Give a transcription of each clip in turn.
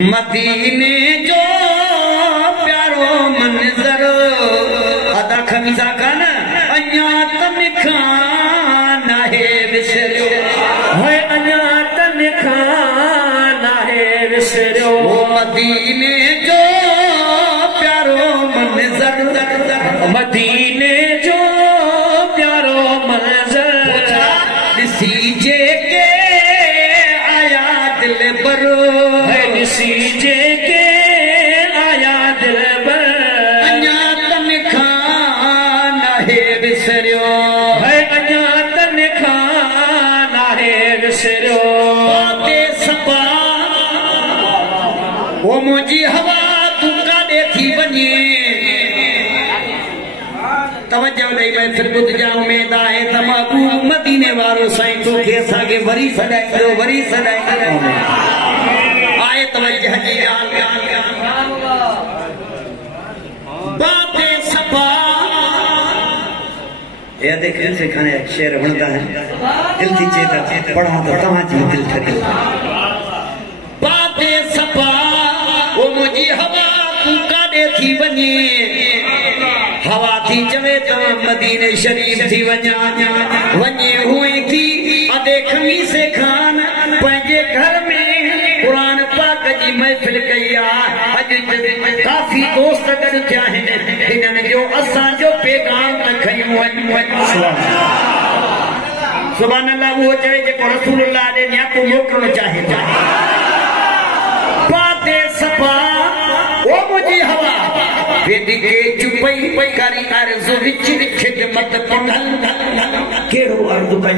مدینے جو پیارو منظر ادا خمیزہ کھانا انیات نکھانا ہے وسریو ہے انیات نکھانا ہے وسریو مدینے جو پیارو منظر مدینے جو پیارو منظر نسیجے کے آیا دل بر نسیجے کے آیا دل بر انیاتن کھانا ہے بسریو ہے انیاتن کھانا ہے بسریو باتے سپا وہ مجھے ہوا تکا دیکھی بنی توجہ نہیں میں پھر بدھ جاؤں میں دائے تمابو مدینے وارو سائیں تو کیسا کہ وری سڑائی دو وری سڑائی دو آئے توجہ کی جان باتے سپا یہ دیکھیں سے کھانے ایک شیر بنتا ہے دل تھی چیتا پڑھا تو کہاں جی دل تھکی باتے سپا وہ مجھے ہوا پوکا دے تھی بنی ہوا تھی چوے تو مدینہ شریف تھی ونی ہوئی تھی ادیکھمی سے کھان پہنجے گھر میں قرآن پاک جی محفل کیا کافی دوست گھر کیا ہیں انہوں جو اساں جو پیغام نکھائیں سبحان اللہ وہ چاہے جو رسول اللہ نے نیا کو موکرنا چاہے باتے سپا وہ مجھے ہوا ویدی کے چپئی کاری عرض وچ خدمت پڑھن کیڑو اردو کا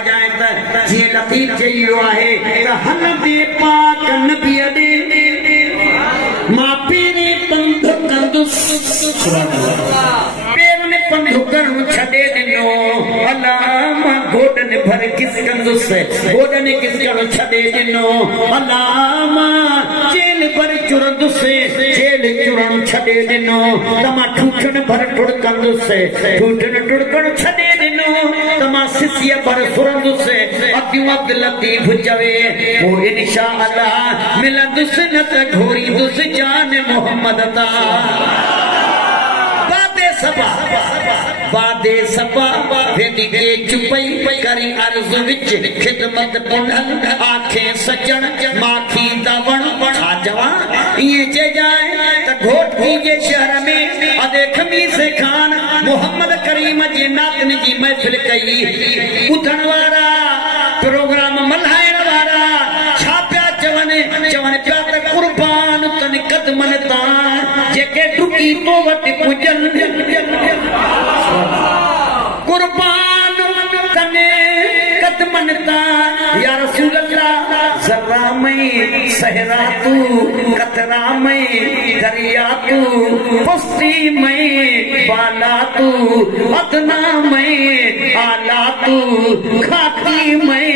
جائیں تا جی لطیف چاہیو آئے تا ہن دے پاک نبی دے ماں پیری پندھ کندس پیر نے پندھ کرن چھڑے دنو علام گھوڑن بھر کس کندس گھوڑن کس کرن چھڑے دنو علام چیل بھر چرند سے چیل چرن چھڑے دنو تما ٹھوٹن بھر ٹھڑکند سے ٹھوٹن ٹھڑکن چھڑے دنو تما سسیہ بھر سرند سے ابیوں عبد لطیف جوے وہ انشاءاللہ ملند سنت گھوری دس جان محمد تا بادے سپا ویدی کے چپئی کری عرض وچ خدمت پڑھن آنکھیں سچن ماکھی دون جوان یہ چے جائے تا گھوٹ کیجئے شہر میں ادیکھمی سے کھان محمد کریم جی ناتن جی محفل کئی اتھن وارا پروگرام ملائن وارا چھاپیا چون پیا تا قربان تن قدمن تان جیکے ٹکی تو وٹ پجن قربان تنے قدمن تان یا رسول اللہ ذرہ میں صحرا تو قطرہ میں دریا تو پستی میں بالا تو ادنا میں آلہ تو خاکی میں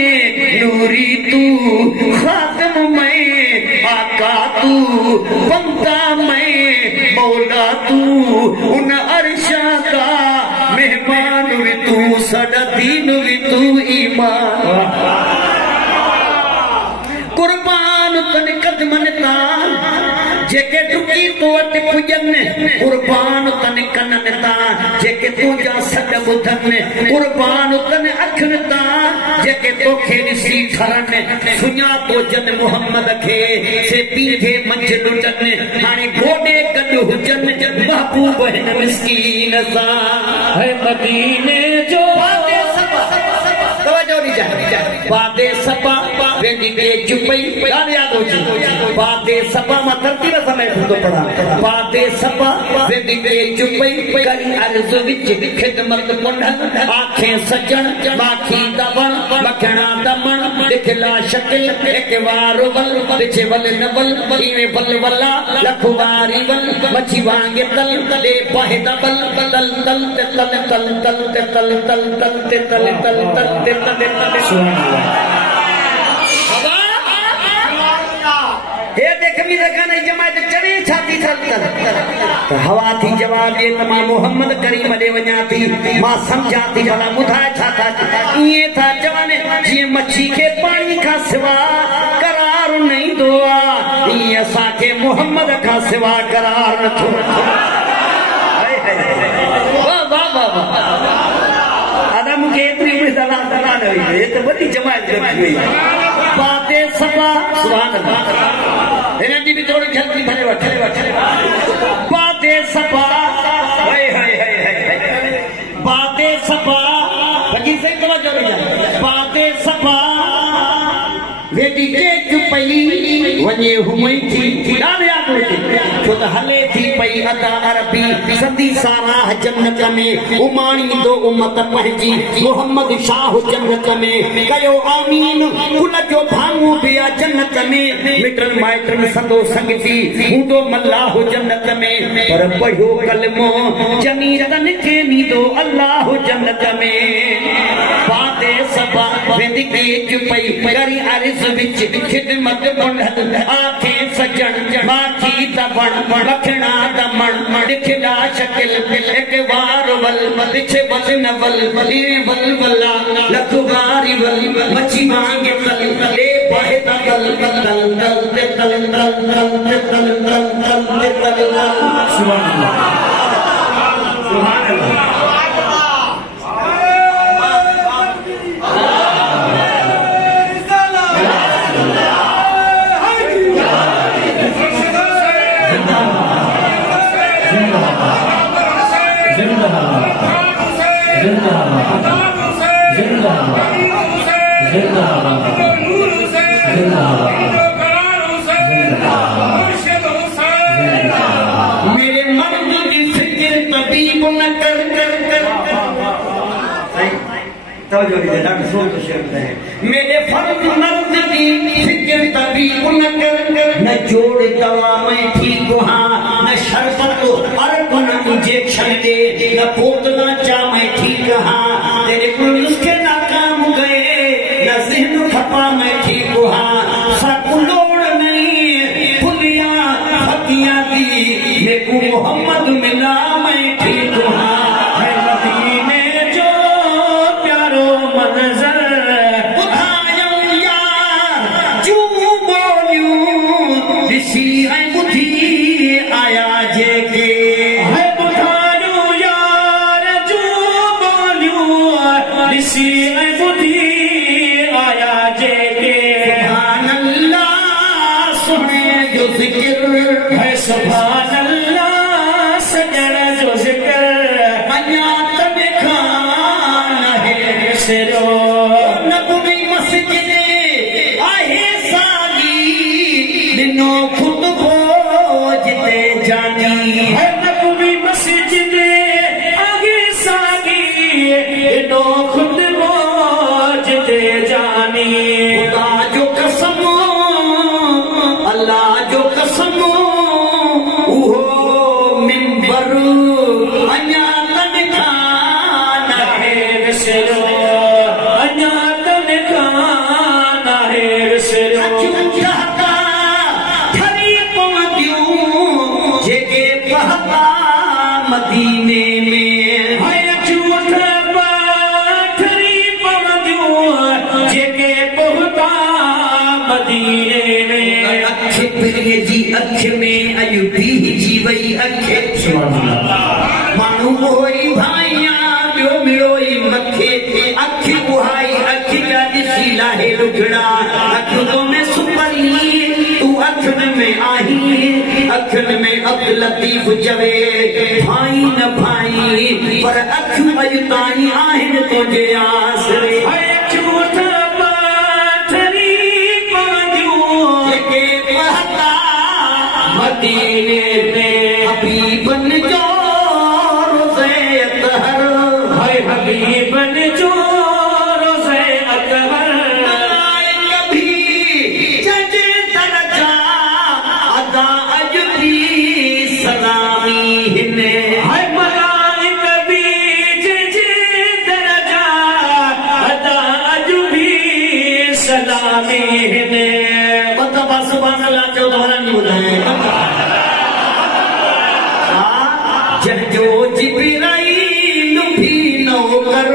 نوری تو خاتم میں آقا تو بندہ میں مولا تو ان عرشہ کا مہمان وی تو سڑا دین وی تو ایمان قربان تن قدمن تان جیکے ٹکی تو اٹ پجن قربان تن کنن تان جیکے تو جا سڈ بدھن قربان تن اکھن تان جیکے تو کھیڑی سی کھرن سنیا تو جن محمد کھے سے پیٹھے منجل جن ہانے گھوڑے گڈ حجن محبوب ہے مسکین سا ہے مدینے جو بادے سپا توجہ نہیں جائے بادے سپا ویدی کے چپئی گانے یاد ہو جی بادے سپا میں ترتیب سمے تو پڑھا بادے سپا ویدی کے چپئی کری عرض وچ خدمت پڑھن آنکھیں سجن ماکھی دون مکھنا دمن دکھلا شکل ایک وار ول پچھے ول نول ایویں بل ولا لکھ واری ول مچھی وانگے تل لے پاہے دبل تل تل تل تل تل تل تل تل تل تل تل تل دیکھمی زکانے جماعت چڑے چھاتی تھل ہوا تھی جواب یہ تمام محمد کریم علیہ ونیا تھی ماں سمجھا تھی بھلا مدھائے چھاتا یہ تھا جوانے جی مچھی کے پانی کا سوا قرار قرار نہیں دعا یہ ایسا کہ محمد کا سوا قرار نہ چھوڑ واہ واہ واہ آدم کے اتنی بڑی دلال ہوئی یہ تو بڑی جماعت ہوئی بات سبا سبحان اللہ انہیں جی بھی تھوڑی کھلتی بھلے وٹھے بات سبا بات سبا بگی سے توجہ نہیں بات سبا ویڈی کیک پئی ونجے ہوئی تھی ڈالے آپ ہوئی چھو تا حلے تھی پئی ادا عربی صدی سارا جنت میں امانی دو امت پہنجی محمد شاہ جنت میں کہو آمین کل جو بھانگو بیا جنت میں مٹن مائٹن سدو سنگتی ہودو ملاہ جنت میں پر پڑھو کلمو جمیرن کے نیدو اللہ جنت میں بات سبا ویڈی کیک پئی کری عرض وچ خدمت بڑھن آنکھیں سجن ماکھی دبن رکھنا دمن دکھلا شکل ایک وار ول پچھے وزن ول ولا لکھواری ول مچھی مانگے تل لے بہے تل تل تل تل تل سبحان اللہ سبحان اللہ میرے مرد کی فکر طبیب نہ کر میرے فرد مرد کی فکر طبیب نہ کر نہ جوڑ دوا میں ٹھیک ہاں نہ شربت عرب نہ انجیکشن دے نہ پوتنا چا میں ٹھیک ہاں تیرے کل اس کے ناکام گئے نہ ذہن کھپا میں ٹھیک ہاں سب لوڑ نہیں پھلیاں پھکیاں دی لیکو محمد ملا میں ٹھیک ہاں سبحان اللہ سجر جو ذکر انیات بکھانا ہے سرو نبوی مسجد آہے ساگی دنوں خود بوجھتے جانی ہے نبوی مسجد آہے ساگی دنوں خود بوجھتے جانی خدا جو قسم اللہ جو قسم اکھ میں ایوبی جی وئی اکھ مانو ہوئی بھائیاں بیو ملوئی مکھے اکھ بہائی اکھ جا دسی لاہے لکھڑا اکھ تو میں سپری تو اکھن میں آہی اکھن میں اب لطیف جوے بھائی نہ بھائی پر اکھ اجتائی آہن تو جے آسرے مدینے میں حبیبن جو روزے اطہر ہے حبیبن جو روزے اطہر کبھی جج درجہ ادا اجبی سلامی ہنے ہے ملائک بھی جج درجہ ادا اجبی سلامی ہنے مطبع سبحان اللہ جو دوران نہیں بتائیں جو جبرائیل بھی نوکر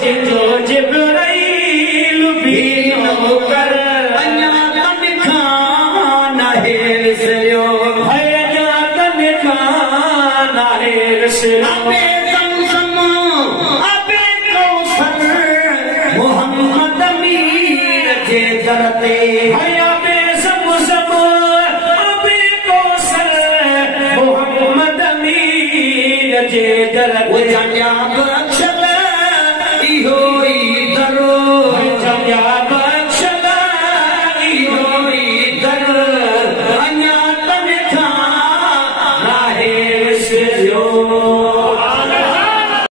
جو جبرائیل بھی نوکر انیا تنکھا विसरियो अबे ज़मज़म अबे कौसर मोहम्मद मीर जे दर ते अबे ज़मज़म अबे कौसर मोहम्मद मीर जे दर ते जंजा बख्शल इहो ई दरो जंजा